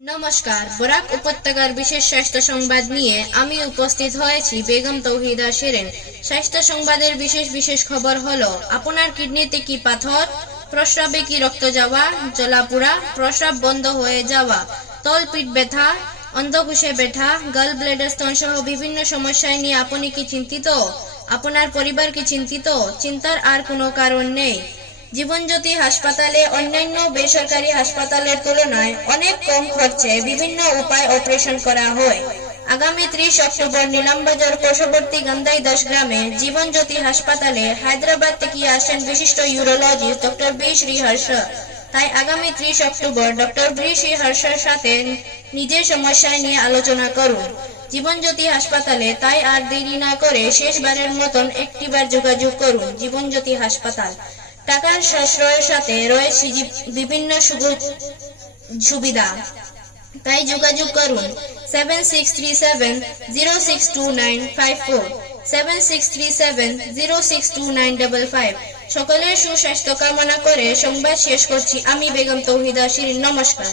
নমস্কার, বরাক উপত্যকার বিশেষ স্বাস্থ্য সংবাদ নিয়ে আমি উপস্থিত হয়েছি বেগম তৌহিদা শিরিন। স্বাস্থ্য সংবাদের বিশেষ খবর হলো, আপনার কিডনিতে কি পাথর, প্রস্রাবে কি রক্ত যাওয়া, জ্বলাপোড়া, প্রস্রাব বন্ধ হয়ে যাওয়া, তলপিঠ ব্যথা, অন্ধকোষে ব্যথা, গাল ব্লেডার স্তন সহ বিভিন্ন সমস্যায় নিয়ে আপনি কি চিন্তিত? আপনার পরিবার কি চিন্তিত? চিন্তার আর কোনো কারণ নেই। জীবনজ্যোতি হাসপাতালে অন্যান্য বেসরকারি হাসপাতালের তুলনায় অনেক কম খরচে বিভিন্ন উপায় অপারেশন করা হয়। আগামী 30 অক্টোবর নীলামবাজার পার্শ্ববর্তী গান্ধাই 10 গ্রামে জীবনজ্যোতি হাসপাতালে হায়দ্রাবাদ থেকে আসেন বিশিষ্ট ইউরোলজিস্ট ডক্টর বি শ্রীহর্ষ। তাই আগামী 30 অক্টোবর ডক্টর বি শ্রীহর্ষের সাথে নিজের সমস্যা নিয়ে আলোচনা করুন জীবনজ্যোতি হাসপাতালে। তাই আর দেরি না করে শেষবারের মতন একটিবার যোগাযোগ করুন জীবনজ্যোতি হাসপাতাল। টাকার সাশ্রয়ের সাথে রয়েছে বিভিন্ন সুবিধা, তাই যোগাযোগ করুন 7637062954, 7637062955। সকলের সুস্বাস্থ্য কামনা করে সংবাদ শেষ করছি আমি বেগম তৌহিদা শিরিন। নমস্কার।